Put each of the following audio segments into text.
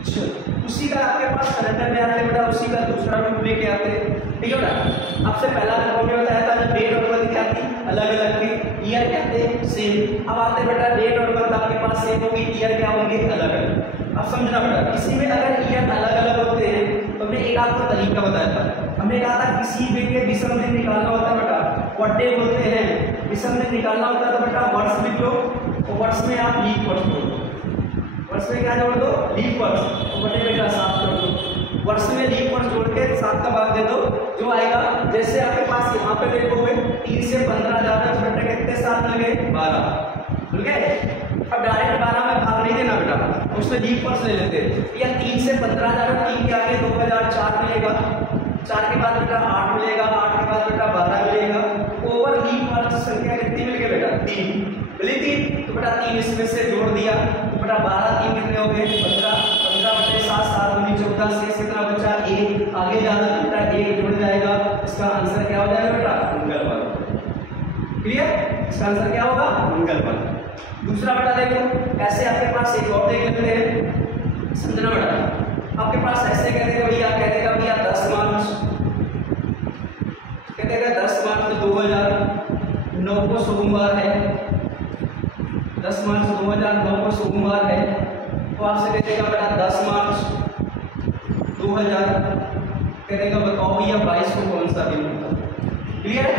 उसी का आपके पास कैलेंडर में आते बेटा, उसी का दूसरा रूप लेके आते हैं, ठीक है बेटा। आपसे पहला रूप में बताया था जब डेट और मंथ क्या थी, अलग अलग थी, ईयर क्या थे, सेम। अब आते बेटा डेट और मंथ आपके पास सेम होगी, ईयर क्या होंगे, अलग अलग। अब समझना बेटा, किसी में अगर ईयर अलग अलग होते हैं तो हमने एक आपको तरीका बताया था, हमने कहा था किसी भी के विषम दिन निकालना होता है बेटा, व्हाट डे बोलते हैं, विषम दिन निकालना होता है तो बेटा वर्ष लिख लो, और वर्ष में आप लीप वर्ष जोड़ दो, वर्ष में क्या जोड़ दो, लीप वर्ष, तो बटे बेटा 7 जोड़ दो, वर्ष में लीप वर्ष जोड़ के 7 का भाग दे दो, जो आएगा जैसे आपके पास यहाँ पे देखोगे 3 से 15 ज्यादा बेटा कितने साल मिल गए, 12, ठीक है। अब डायरेक्ट 12 में भाग नहीं देना बेटा, उसमें लीप वर्ष ले लेते हैं, या 3 से 15 ज्यादा, 3 के आगे 2004 मिलेगा, 4 के बाद बेटा 8 मिलेगा, 8 के बाद बेटा 12 मिलेगा, ओवर लीप वर्ष संख्या कितनी मिल गई बेटा, 3 मिली थी, तो बेटा 3 इसमें से जोड़ दिया, तो बेटा 12 3 कितने हो गए, 15, 15 बटे 7, 7 दूनी 14, शेष कितना बचा 1, आगे जाना बेटा 1 जुड़ जाएगा, इसका आंसर क्या हो जाएगा बेटा, मंगलवार। क्लियर, इसका आंसर क्या होगा, मंगलवार। दूसरा बेटा देखो, ऐसे आपके पास एक और देख लेते हैं, समझना बेटा, आपके पास ऐसे कहते हैं भैया, कहते भैया 10 मार्च, कहते 10 मार्च 2009 को सोमवार है, 10 मार्च 2009 को सोमवार है, तो आपसे कहते बेटा 10 मार्च 2000, कहते बताओ भैया 22 को कौन सा दिन होता है। क्लियर है।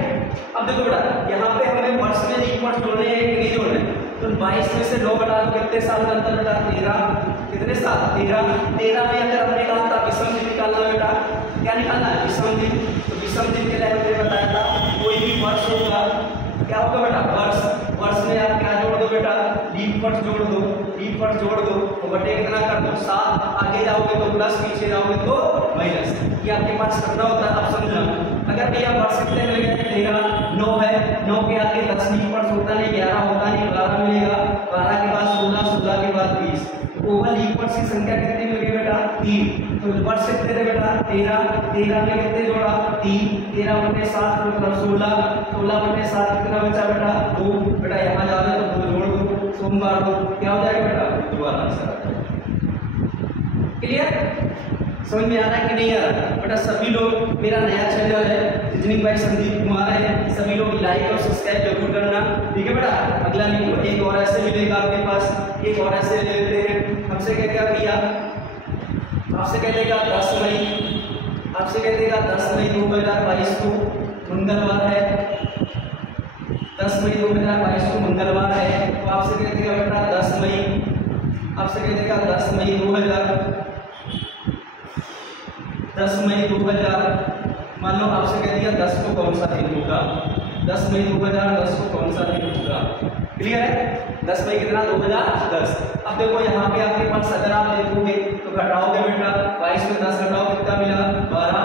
अब देखो बेटा, यहाँ पे हमें वर्ष में लीप वर्ष जोड़ने हैं कि नहीं जोड़ने, तो 22 में से 9 बटा तो कितने साल का अंतर बेटा, 13, कितने साल, 13, 13 में अगर हमने कहा था विषम दिन निकालना बेटा, क्या निकालना है, विषम दिन, तो विषम दिन के लिए हमने बताया था कोई भी वर्ष होगा, क्या होगा बेटा, वर्ष, वर्ष में आप क्या जोड़ दो बेटा, लीप वर्ष जोड़ दो, लीप वर्ष जोड़ दो, तो बटे कितना कर दो 7, आगे जाओगे तो प्लस, पीछे जाओगे तो माइनस, ये आपके पास करना होता है। अब समझना, अगर भैया वर्ष कितने मिल गए, 13, 9 है, 9 के आगे 10 लीप वर्ष होता नहीं, 11 होता नहीं, 12 मिलेगा, 12 के बाद 16, 16 के बाद 20, ओवर लीप वर्ष की संख्या कितनी मिल गई बेटा, 3, तो वर्ष कितने थे बेटा, 13, 13 में कितने जोड़ा, 3, 13 बटे 7 मतलब 16, 16 बटे 7 कितना बचा बेटा, 2, बेटा यहाँ जा रहे तो 2 जोड़ दो, सोमवार दो, क्या हो जाएगा बेटा, बुधवार आंसर आ जाएगा। क्लियर, समझ में आ रहा है कि नहीं आ रहा बेटा। सभी लोग, मेरा नया चैनल है रीजनिंग बाय संदीप कुमार है, सभी लोग लाइक और सब्सक्राइब जरूर करना, ठीक है बेटा। अगला वीडियो एक और ऐसे मिलेगा आपके पास, एक और ऐसे ले लेते हैं। हमसे कहेगा भैया, आपसे कहेगा 10 मई, आपसे कहेगा 10 मई 2022 को मंगलवार है, 10 मई 2022 को मंगलवार है, तो आपसे कहेगा बेटा 10 मई, आपसे कहेगा 10 मई 2000, 10 मई 2000, मान लो आपसे कह दिया 10 को कौन सा दिन होगा, 10 मई 2010 को कौन सा दिन होगा। क्लियर है, 10 मई कितना, 2010। अब देखो यहाँ पे आपके पास अगर आप देखोगे तो घटाओगे बेटा, 22 में 10 घटाओ कितना मिला, 12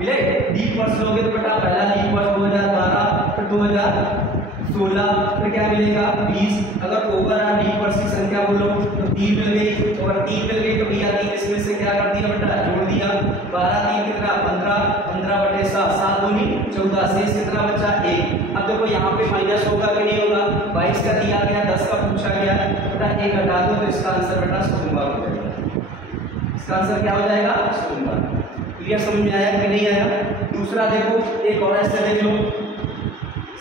मिले। लीप वर्ष लोगे तो बेटा पहला लीप वर्ष 2012, फिर 2016, फिर क्या मिलेगा 20। अगर ओवर लीप वर्ष की संख्या बोलो तो 3 मिल गई, तो अगर 3 मिल गई तो भैया 3 इसमें से क्या कर दिया बेटा, जोड़ दिया, 12 3 कितना 15, 15 बटे 7, 7 दूनी 14, शेष कितना बचा 1। अब देखो यहाँ पे माइनस होगा कि नहीं होगा, 22 का दिया गया, 10 का पूछा गया बेटा, 1 घटा दो तो इसका आंसर बेटा सोमवार हो जाएगा। इसका आंसर क्या हो जाएगा, सोमवार। क्लियर, समझ में आया कि नहीं आया। दूसरा देखो, एक और ऐसे देख लो,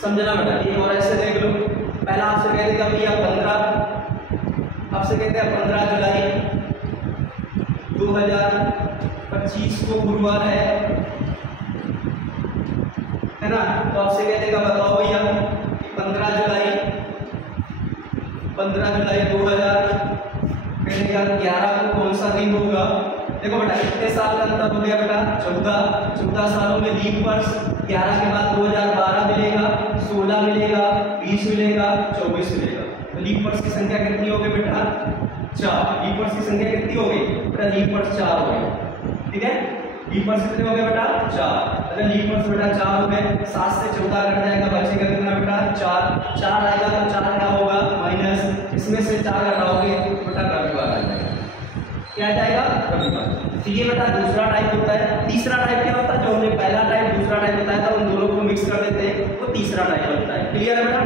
समझना बेटा, एक और ऐसे देख लो। पहला आपसे कह देगा भैया 15, आपसे कहते हैं 15 जुलाई 2025 को गुरुवार है ना, तो आपसे कह देगा बताओ भैया कि 15 जुलाई 2000 कहेगा 11 को कौन सा दिन होगा। देखो बेटा कितने साल का अंतर हो गया बेटा, 14 सालों में लीप वर्ष, 11 के बाद 2012 मिलेगा, 16 मिलेगा, 20 मिलेगा, 24 मिलेगा। तो लीप वर्ष की संख्या कितनी हो गई बेटा, 4। लीप वर्ष की संख्या कितनी हो गई बेटा, लीप वर्ष 4 हो गए। ठीक है, लीप वर्ष कितने हो गए बेटा, 4। अगर लीप वर्ष बेटा 4 हो गए, 7 से 14 कट जाएगा, बचेगा कितना बेटा, 4 आएगा तो 4 क्या होगा माइनस, इसमें से 4 घटाओगे तो बेटा रविवार आ जाएगा। क्या जाएगा, रविवार। तो ये बेटा दूसरा टाइप होता है। तीसरा टाइप क्या होता है, जो हमने पहला टाइप दूसरा टाइप बताया था, उन दोनों को मिक्स कर देते हैं, वो तीसरा टाइप होता है। क्लियर है बेटा।